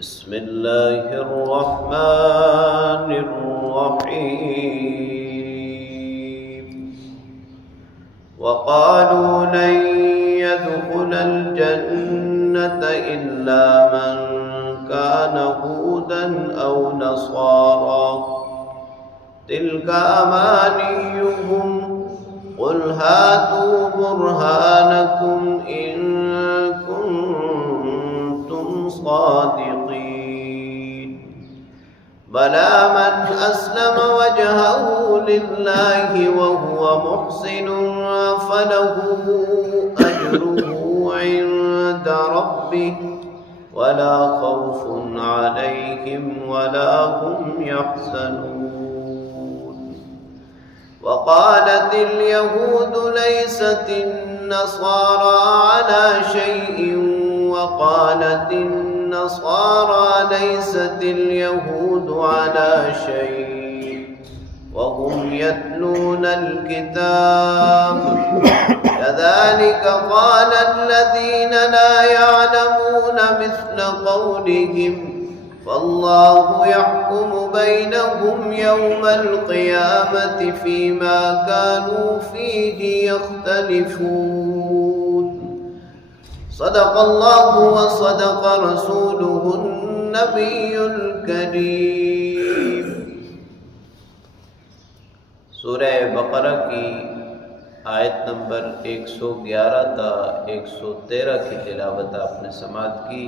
بسم الله الرحمن الرحيم وقالوا لن يدخل الجنة إلا من كان هودا أو نصارى تلك أمانيهم قل هاتوا برهانكم إن كنتم صادقين بلى من أسلم وجهه لله وهو محسن فله أجره عند ربه ولا خوف عليهم ولا هم يحزنون وقالت اليهود ليست النصارى على شيء وقالت النصارى ليست اليهود على شيء وهم يتلون الكتاب كذلك قال الذين لا يعلمون مثل قولهم فالله يحكم بينهم يوم القيامة فيما كانوا فيه يختلفون صدق الله وصدق رسوله النبي الكريم۔ سورہ بقرہ کی آیت نمبر 111 تا 113 کی تلاوت آپ نے سماعت کی۔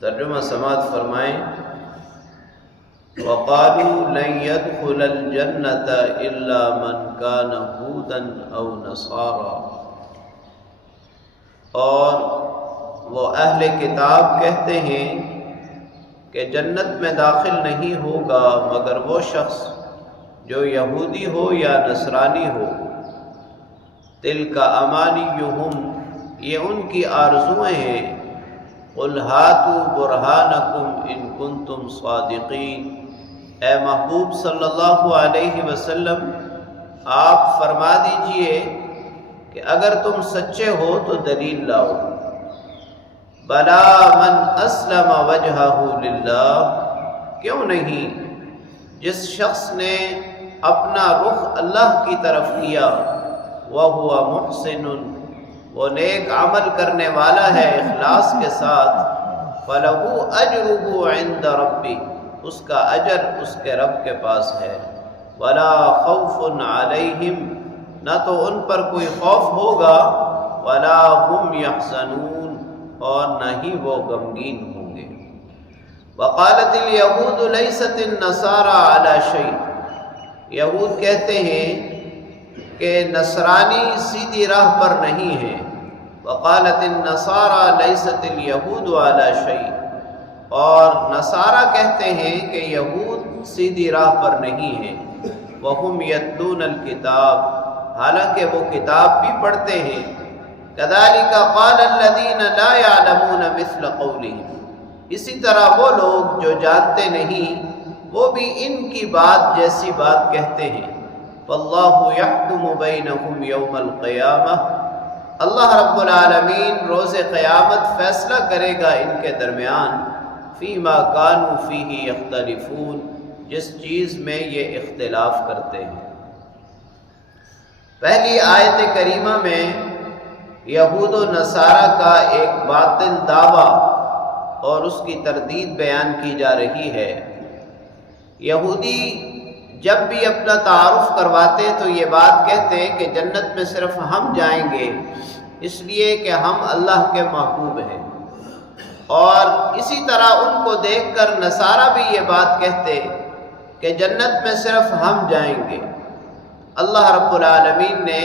ترجمہ سماعت فرمائیں۔ وَقَالُوا لَن يَدْخُلَ الْجَنَّةَ إِلَّا مَنْ كَانَ هُودًا أَوْ نَصَارَى، اور وہ اہل کتاب کہتے ہیں کہ جنت میں داخل نہیں ہوگا مگر وہ شخص جو یہودی ہو یا نصرانی ہو۔ تِلْكَ أَمَانِيُّهُمْ، یہ ان کی آرزویں ہیں۔ قُلْ هَاتُوا بُرْهَانَكُمْ إِن كُنتُمْ صَادِقِينَ، اے محبوب صلی اللہ علیہ وسلم آپ فرما دیجئے کہ اگر تم سچے ہو تو دلیل لاؤ۔ بلا من اسلم وجہہ للہ، کیوں نہیں جس شخص نے اپنا رخ اللہ کی طرف کیا، وَهُوَ مُحْسِنٌ، وہ نیک عمل کرنے والا ہے اخلاص کے ساتھ، فَلَهُ أَجْرُهُ عِنْدَ رَبِّهِ، اس کا اجر اس کے رب کے پاس ہے۔ وَلَا خَوْفٌ عَلَيْهِمْ، نہ تو ان پر کوئی خوف ہوگا، وَلَا هُمْ يَحْزَنُونَ، اور نہ ہی وہ غمگین ہوں گے۔ وَقَالَتِ الْيَهُودُ لَيْسَتِ النَّصَارَى عَلَى شَيْءٍ، یہود کہتے ہیں کہ نصرانی سیدھی راہ پر نہیں ہے۔ وَقَالَتِ النَّصَارَى لَيْسَتِ الْيَهُودُ عَلَى شَيْءٍ، اور نصارہ کہتے ہیں کہ یہود سیدھی راہ پر نہیں ہے۔ وَهُمْ يَتْلُونَ الْكِتَابَ، حالانکہ وہ کتاب بھی پڑھتے ہیں۔ كَذَلِكَ قَالَ الَّذِينَ لَا يَعْلَمُونَ مِثْلَ قَوْلِهِمْ، اسی طرح وہ لوگ جو جانتے نہیں وہ بھی ان کی بات جیسی بات کہتے ہیں۔ فَاللَّهُ يَحْكُمُ بَيْنَهُمْ يَوْمَ الْقِيَامَةِ، اللہ رب العالمین روز قیامت فیصلہ کرے گا ان کے درمیان، فِيمَا كَانُوا فِيهِ يَخْتَلِفُونَ، جس چیز میں یہ اختلاف کرتے ہیں۔ پہلی آیت کریمہ میں یہود و نصارہ کا ایک باطل دعویٰ اور اس کی تردید بیان کی جا رہی ہے۔ یہودی جب بھی اپنا تعارف کرواتے تو یہ بات کہتے کہ جنت میں صرف ہم جائیں گے اس لیے کہ ہم اللہ کے محبوب ہیں، اور اسی طرح ان کو دیکھ کر نصارہ بھی یہ بات کہتے کہ جنت میں صرف ہم جائیں گے۔ اللہ رب العالمین نے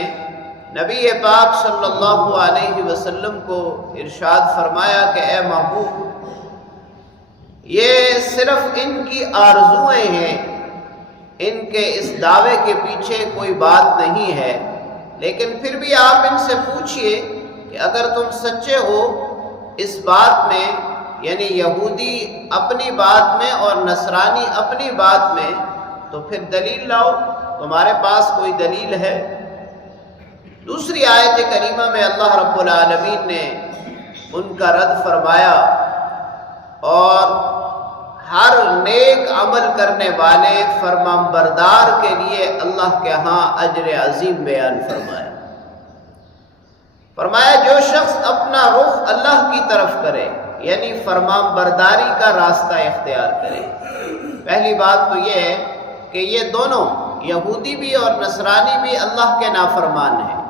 نبی پاک صلی اللہ علیہ وسلم کو ارشاد فرمایا کہ اے محبوب، یہ صرف ان کی آرزویں ہیں، ان کے اس دعوے کے پیچھے کوئی بات نہیں ہے، لیکن پھر بھی آپ ان سے پوچھئے کہ اگر تم سچے ہو اس بات میں، یعنی یہودی اپنی بات میں اور نصرانی اپنی بات میں، تو پھر دلیل لاؤ، تمہارے پاس کوئی دلیل ہے؟ دوسری آیت کریمہ میں اللہ رب العالمین نے ان کا رد فرمایا اور ہر نیک عمل کرنے والے فرمانبردار کے لیے اللہ کے ہاں اجر عظیم بیان فرمایا۔ فرمایا جو شخص اپنا رخ اللہ کی طرف کرے، یعنی فرمانبرداری کا راستہ اختیار کرے۔ پہلی بات تو یہ ہے کہ یہ دونوں یہودی بھی اور نصرانی بھی اللہ کے نافرمان ہیں،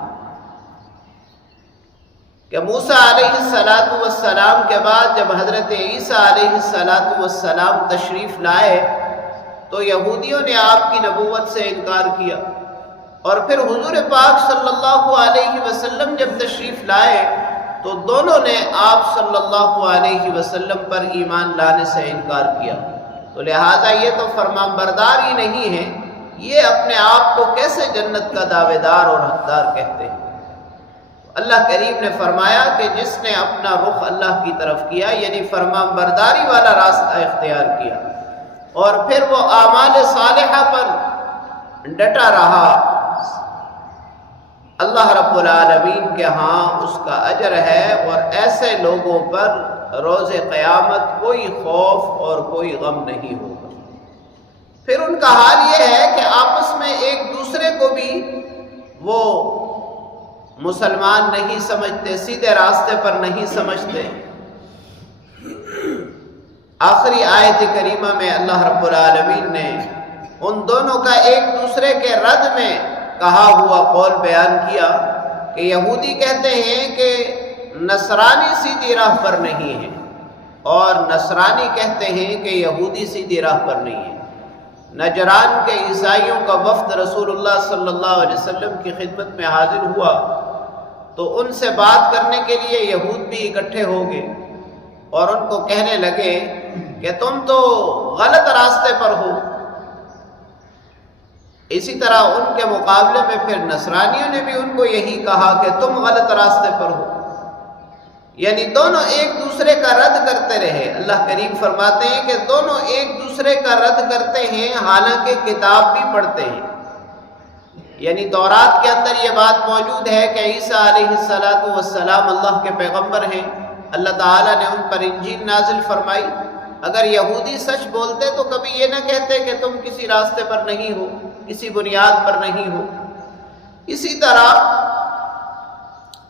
کہ موسیٰ علیہ السلام کے بعد جب حضرت عیسیٰ علیہ السلام تشریف لائے تو یہودیوں نے آپ کی نبوت سے انکار کیا، اور پھر حضور پاک صلی اللہ علیہ وسلم جب تشریف لائے تو دونوں نے آپ صلی اللہ علیہ وسلم پر ایمان لانے سے انکار کیا۔ تو لہٰذا یہ تو فرمانبردار ہی نہیں ہے، یہ اپنے آپ کو کیسے جنت کا دعوے دار اور حقدار کہتے ہیں؟ اللہ کریم نے فرمایا کہ جس نے اپنا رخ اللہ کی طرف کیا، یعنی فرمانبرداری والا راستہ اختیار کیا، اور پھر وہ اعمال صالحہ پر ڈٹا رہا، اللہ رب العالمین کے ہاں اس کا اجر ہے، اور ایسے لوگوں پر روز قیامت کوئی خوف اور کوئی غم نہیں ہوگا۔ پھر ان کا حال یہ ہے کہ آپس میں ایک دوسرے کو بھی وہ مسلمان نہیں سمجھتے، سیدھے راستے پر نہیں سمجھتے۔ آخری آیت کریمہ میں اللہ رب العالمین نے ان دونوں کا ایک دوسرے کے رد میں کہا ہوا قول بیان کیا کہ یہودی کہتے ہیں کہ نصرانی سیدھی راہ پر نہیں ہے، اور نصرانی کہتے ہیں کہ یہودی سیدھی راہ پر نہیں ہے۔ نجران کے عیسائیوں کا وفد رسول اللہ صلی اللہ علیہ وسلم کی خدمت میں حاضر ہوا تو ان سے بات کرنے کے لیے یہود بھی اکٹھے ہو گئے، اور ان کو کہنے لگے کہ تم تو غلط راستے پر ہو۔ اسی طرح ان کے مقابلے میں پھر نصرانیوں نے بھی ان کو یہی کہا کہ تم غلط راستے پر ہو، یعنی دونوں ایک دوسرے کا رد کرتے رہے۔ اللہ کریم فرماتے ہیں کہ دونوں ایک دوسرے کا رد کرتے ہیں، حالانکہ کتاب بھی پڑھتے ہیں۔ یعنی تورات کے اندر یہ بات موجود ہے کہ عیسیٰ علیہ السلام اللہ کے پیغمبر ہیں، اللہ تعالیٰ نے ان پر انجیل نازل فرمائی۔ اگر یہودی سچ بولتے تو کبھی یہ نہ کہتے کہ تم کسی راستے پر نہیں ہو، کسی بنیاد پر نہیں ہو۔ اسی طرح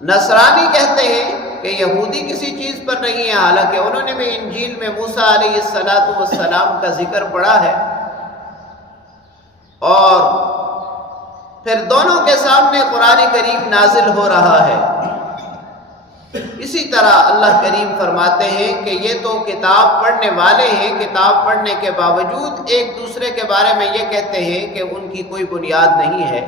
نصرانی کہتے ہیں کہ یہودی کسی چیز پر نہیں ہے، حالانکہ انہوں نے بھی انجیل میں موسیٰ علیہ السلام کا ذکر پڑھا ہے، اور پھر دونوں کے سامنے قرآن کریم نازل ہو رہا ہے۔ اسی طرح اللہ کریم فرماتے ہیں کہ یہ تو کتاب پڑھنے والے ہیں، کتاب پڑھنے کے باوجود ایک دوسرے کے بارے میں یہ کہتے ہیں کہ ان کی کوئی بنیاد نہیں ہے۔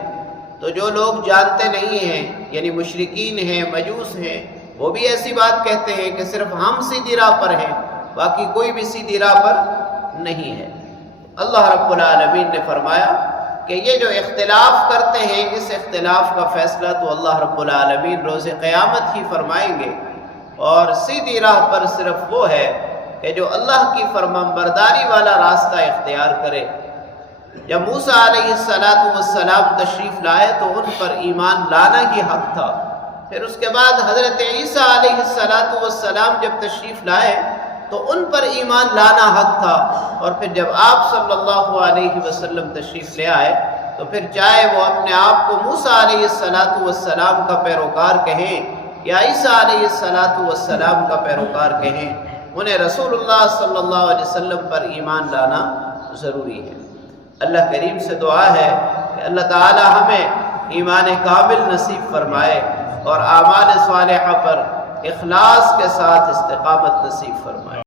تو جو لوگ جانتے نہیں ہیں، یعنی مشرکین ہیں، مجوس ہیں، وہ بھی ایسی بات کہتے ہیں کہ صرف ہم سیدھی راہ پر ہیں، باقی کوئی بھی سیدھی راہ پر نہیں ہے۔ اللہ رب العالمین نے فرمایا کہ یہ جو اختلاف کرتے ہیں، اس اختلاف کا فیصلہ تو اللہ رب العالمین روز قیامت ہی فرمائیں گے، اور سیدھی راہ پر صرف وہ ہے کہ جو اللہ کی فرمانبرداری والا راستہ اختیار کرے۔ جب موسیٰ علیہ السلام تشریف لائے تو ان پر ایمان لانا ہی حق تھا۔ پھر اس کے بعد حضرت عیسیٰ علیہ السلام جب تشریف لائے تو ان پر ایمان لانا حق تھا، اور پھر جب آپ صلی اللہ علیہ وسلم تشریف لے آئے تو پھر چاہے وہ اپنے آپ کو موسیٰ علیہ السلام کا پیروکار کہیں یا عیسیٰ علیہ السلام کا پیروکار کہیں، انہیں رسول اللہ صلی اللہ علیہ وسلم پر ایمان لانا ضروری ہے۔ اللہ کریم سے دعا ہے کہ اللہ تعالی ہمیں ایمان کامل نصیب فرمائے اور اعمال صالحہ پر اخلاص کے ساتھ استقامت نصیب فرمائے۔